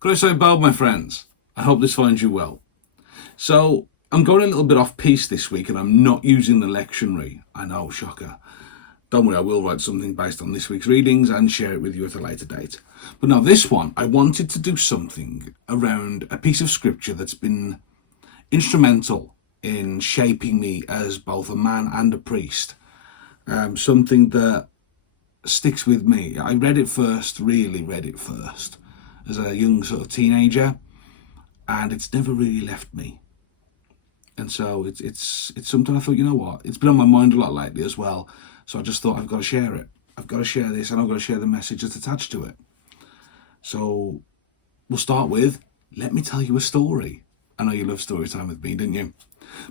Chris Bob, my friends. I hope this finds you well. So, I'm going a little bit off piece this week and I'm not using the lectionary. I know, shocker. Don't worry, I will write something based on this week's readings and share it with you at a later date. But now, this one, I wanted to do something around a piece of scripture that's been instrumental in shaping me as both a man and a priest. Something that sticks with me. I really read it first, as a young sort of teenager, and it's never really left me. And so it's something I thought, you know what, it's been on my mind a lot lately as well. So I just thought I've got to share it. I've got to share this, and I've got to share the message that's attached to it. So we'll start with, let me tell you a story. I know you love story time with me, didn't you?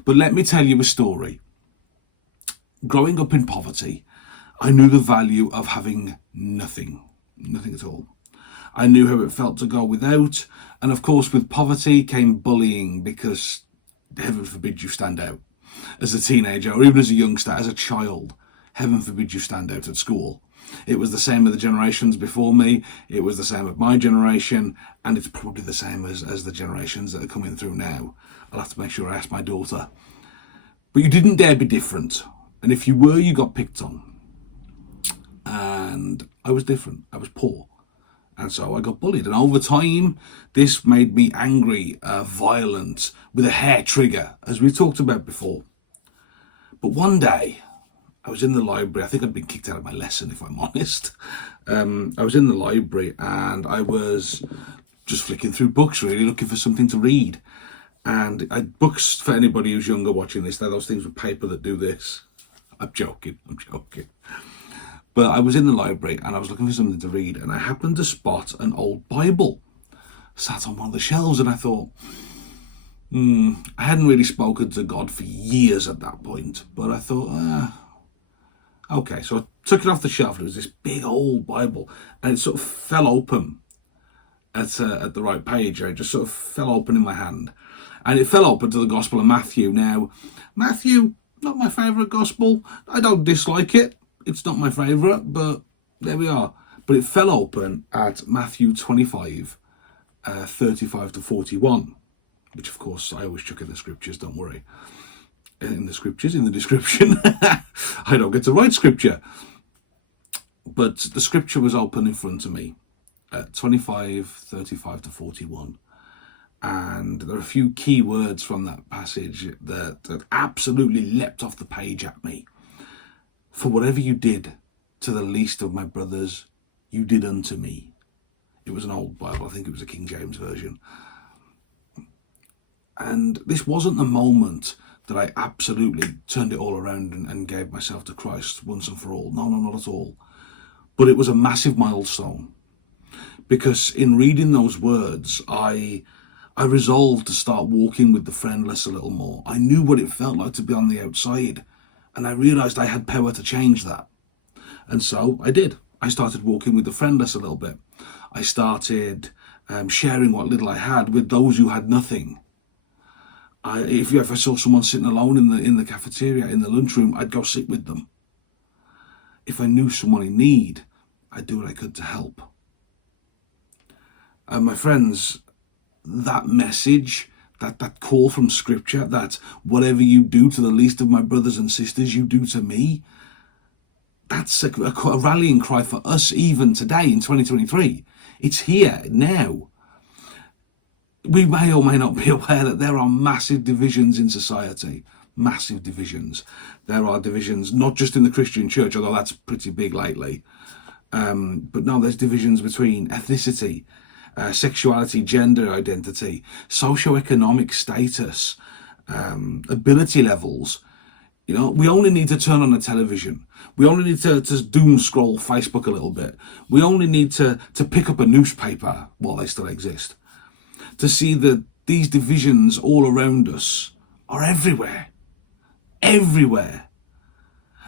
But let me tell you a story. Growing up in poverty, I knew the value of having nothing at all. I knew how it felt to go without, and of course with poverty came bullying, because heaven forbid you stand out as a teenager, or even as a youngster, as a child. Heaven forbid you stand out at school. It was the same with the generations before me, it was the same with my generation, and it's probably the same as the generations that are coming through now. I'll have to make sure I ask my daughter. But you didn't dare be different, and if you were, you got picked on. And I was different, I was poor. And so I got bullied. And over time, this made me angry, violent, with a hair trigger, as we talked about before. But one day, I was in the library. I think I'd been kicked out of my lesson, if I'm honest. I was in the library and I was just flicking through books, really, looking for something to read. And books, for anybody who's younger watching this, they're those things with paper that do this. I'm joking. But I was in the library and I was looking for something to read, and I happened to spot an old Bible sat on one of the shelves, and I thought, I hadn't really spoken to God for years at that point, but I thought, okay. So I took it off the shelf, and it was this big old Bible, and it sort of fell open at the right page. It just sort of fell open in my hand, and it fell open to the Gospel of Matthew. Now, Matthew, not my favourite Gospel. I don't dislike it. It's not my favourite, but there we are. But it fell open at Matthew 25, 35 to 41, which of course I always chuck in the scriptures, don't worry. In the scriptures, in the description. I don't get to write scripture. But the scripture was open in front of me at 25, 35 to 41. And there are a few key words from that passage that absolutely leapt off the page at me. For whatever you did to the least of my brothers, you did unto me. It was an old Bible. I think it was a King James version. And this wasn't the moment that I absolutely turned it all around and gave myself to Christ once and for all. No, not at all. But it was a massive milestone. Because in reading those words, I resolved to start walking with the friendless a little more. I knew what it felt like to be on the outside. And I realised I had power to change that. And so I did. I started walking with the friendless a little bit. I started sharing what little I had with those who had nothing. If I saw someone sitting alone in the cafeteria, in the lunchroom, I'd go sit with them. If I knew someone in need, I'd do what I could to help. And my friends, that message, that call from scripture, that whatever you do to the least of my brothers and sisters, you do to me, that's a rallying cry for us even today in 2023. It's here now. We may or may not be aware that there are massive divisions in society. Massive divisions. There are divisions not just in the Christian church, although that's pretty big lately. But no, there's divisions between ethnicity, sexuality, gender identity, socioeconomic status, ability levels. You know, we only need to turn on the television. We only need to doom scroll Facebook a little bit. We only need to pick up a newspaper while they still exist to see that these divisions all around us are everywhere. Everywhere.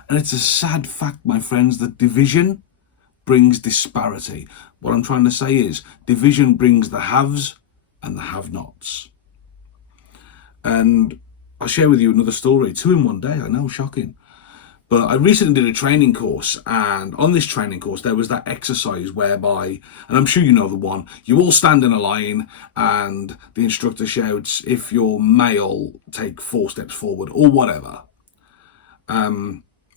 And it's a sad fact, my friends, that division brings disparity. What I'm trying to say is division brings the haves and the have-nots. And I'll share with you another story, two in one day. I know, shocking. But I recently did a training course, and on this training course, there was that exercise whereby, and I'm sure you know the one, you all stand in a line, and the instructor shouts, if you're male, take 4 steps forward, or whatever.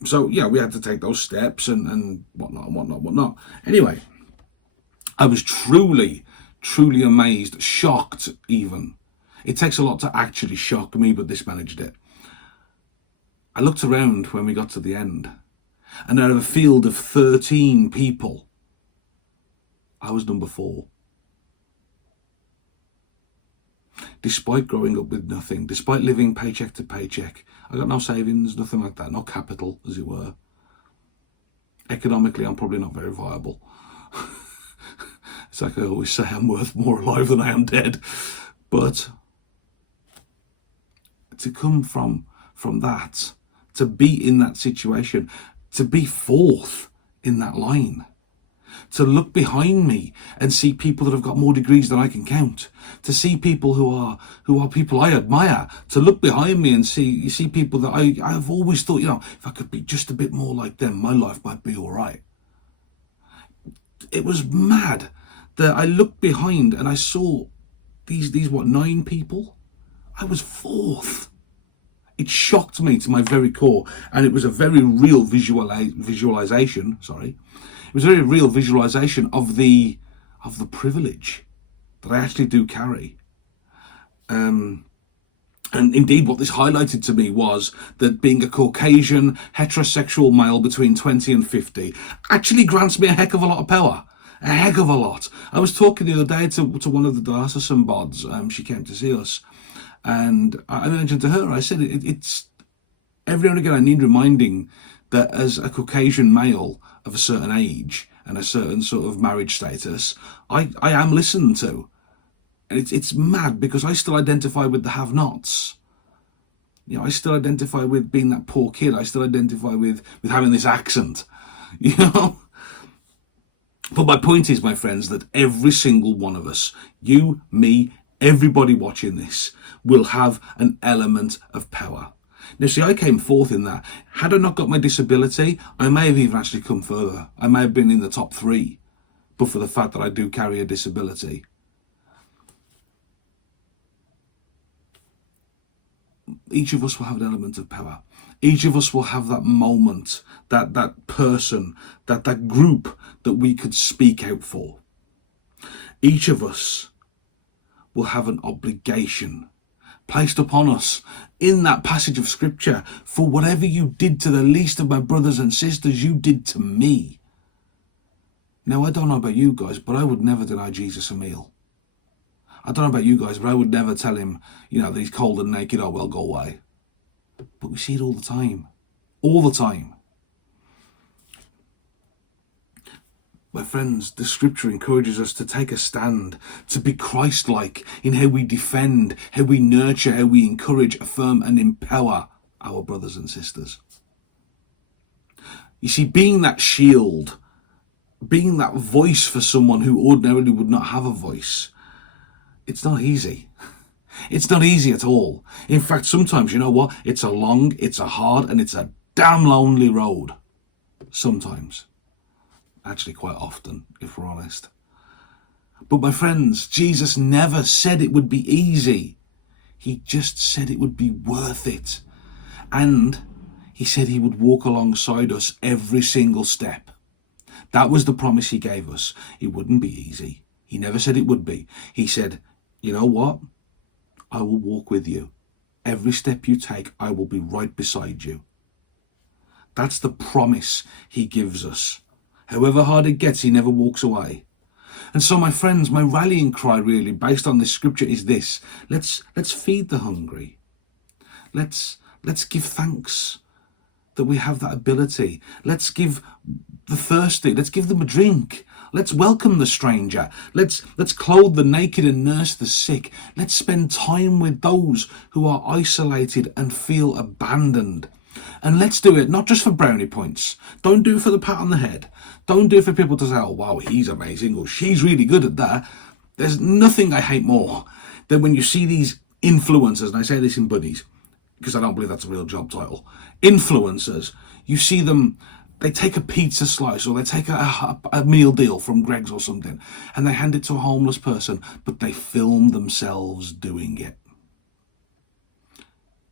So, yeah, we had to take those steps and whatnot. Anyway, I was truly amazed, shocked even. It takes a lot to actually shock me, but this managed it. I looked around when we got to the end, and out of a field of 13 people, I was number 4. Despite growing up with nothing, despite living paycheck to paycheck, I got no savings, nothing like that, no capital, as it were. Economically, I'm probably not very viable. It's like I always say, I'm worth more alive than I am dead. But to come from that, to be in that situation, to be 4th in that line, to look behind me and see people that have got more degrees than I can count, to see people who are people I admire, to look behind me and see people that I've always thought, if I could be just a bit more like them, my life might be all right. It was mad that I looked behind and I saw these 9 people. I was 4th. It shocked me to my very core, and it was a very real visualization. It was a very real visualization of the privilege that I actually do carry. And indeed, what this highlighted to me was that being a Caucasian heterosexual male between 20 and 50 actually grants me a heck of a lot of power. A heck of a lot. I was talking the other day to one of the diocesan bods. She came to see us. And I mentioned to her, I said, it's every now and again I need reminding that as a Caucasian male of a certain age and a certain sort of marriage status, I am listened to. And it's mad because I still identify with the have-nots. I still identify with being that poor kid. I still identify with having this accent, But my point is, my friends, that every single one of us, you, me, everybody watching this, will have an element of power. Now, see, I came 4th in that. Had I not got my disability, I may have even actually come further. I may have been in the top 3, but for the fact that I do carry a disability. Each of us will have an element of power. Each of us will have that moment, that person, that group that we could speak out for. Each of us will have an obligation placed upon us in that passage of scripture. For whatever you did to the least of my brothers and sisters, you did to me. Now, I don't know about you guys, but I would never deny Jesus a meal. I don't know about you guys, but I would never tell him, that he's cold and naked, oh, well, go away. But we see it all the time. All the time. My friends, the scripture encourages us to take a stand, to be Christ-like in how we defend, how we nurture, how we encourage, affirm and empower our brothers and sisters. You see, being that shield, being that voice for someone who ordinarily would not have a voice, it's not easy. It's not easy at all. In fact, sometimes, you know what? It's a long, it's a hard, and it's a damn lonely road. Sometimes. Actually, quite often, if we're honest. But my friends, Jesus never said it would be easy. He just said it would be worth it. And he said he would walk alongside us every single step. That was the promise he gave us. It wouldn't be easy. He never said it would be. He said, you know what? I will walk with you. Every step you take, I will be right beside you. That's the promise he gives us. However hard it gets, he never walks away. And so, my friends, my rallying cry really, based on this scripture, is this. Let's feed the hungry. Let's give thanks that we have that ability. Let's give the thirsty, let's give them a drink. Let's welcome the stranger. Let's clothe the naked and nurse the sick. Let's spend time with those who are isolated and feel abandoned. And let's do it not just for brownie points. Don't do it for the pat on the head. Don't do it for people to say, oh, wow, he's amazing, or she's really good at that. There's nothing I hate more than when you see these influencers, and I say this in buddies, because I don't believe that's a real job title, influencers You see them, they take a pizza slice or they take a meal deal from Greg's or something and they hand it to a homeless person, but they film themselves doing it.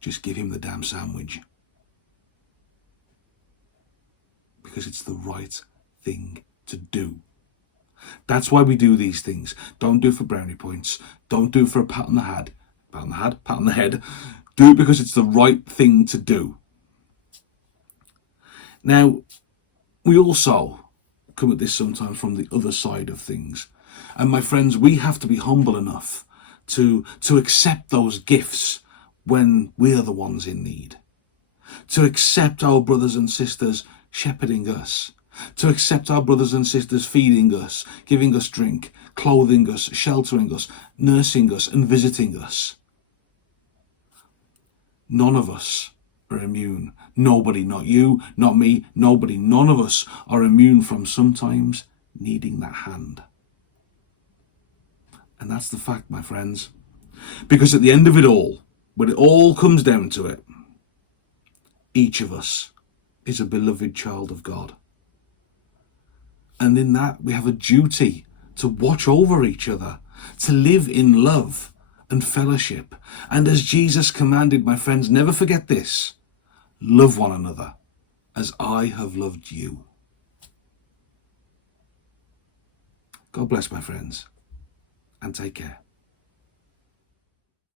Just give him the damn sandwich. Because it's the right thing to do. That's why we do these things. Don't do it for brownie points. Don't do it for a pat on the head. Pat on the head. Do it because it's the right thing to do. Now, we also come at this sometimes from the other side of things. And my friends, we have to be humble enough to accept those gifts when we are the ones in need. To accept our brothers and sisters shepherding us. To accept our brothers and sisters feeding us, giving us drink, clothing us, sheltering us, nursing us, and visiting us. None of us are immune. Nobody, not you, not me, nobody, none of us are immune from sometimes needing that hand. And that's the fact, my friends. Because at the end of it all, when it all comes down to it, each of us is a beloved child of God. And in that, we have a duty to watch over each other, to live in love and fellowship. And as Jesus commanded, my friends, never forget this: love one another as I have loved you. God bless, my friends, and take care.